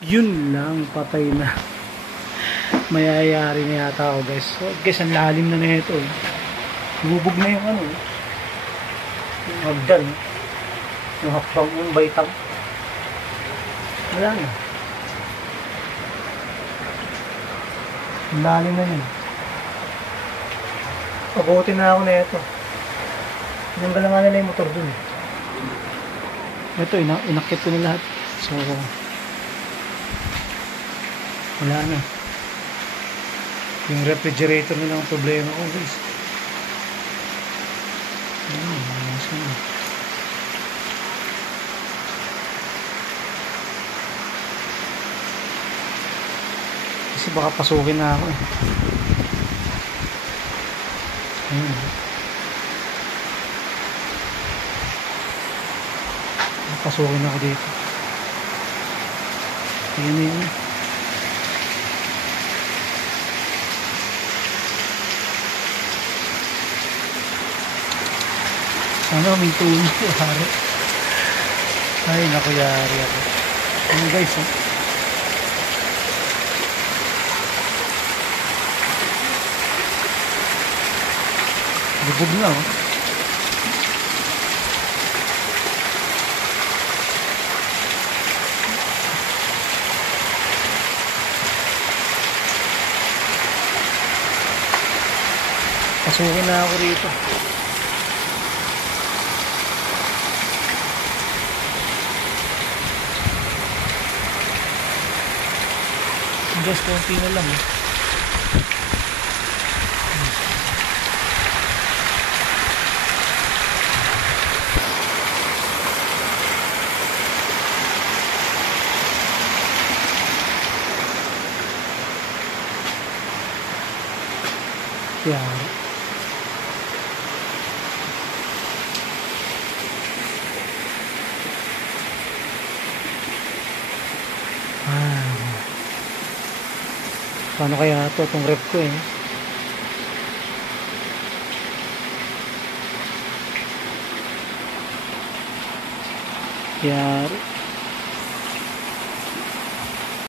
Yun lang, patay na. Mayayari na yata ako guys. So, guys, ang lalim na nito. Bubog na yung ano. Yung hagdan. Yung hakbang, yung baitang. Wala na. Ang lalim na yun. Pabuti na ako na ito. Tinanggal nga nila yung motor dun. Ito, inakit ko na lahat. So, wala na. Yung refrigerator na lang ang problema ko guys. Kasi baka pasukin na ako eh. Pasukin ako dito. Ayan na yun. Sana may tulong ko, hari. Ay, naku, yari ako. Ayan guys, oh. Bubog na, oh. Pasukin na ako rito. Just konti na lang eh. Yeah. Paano kaya ito itong rep ko eh. Yari.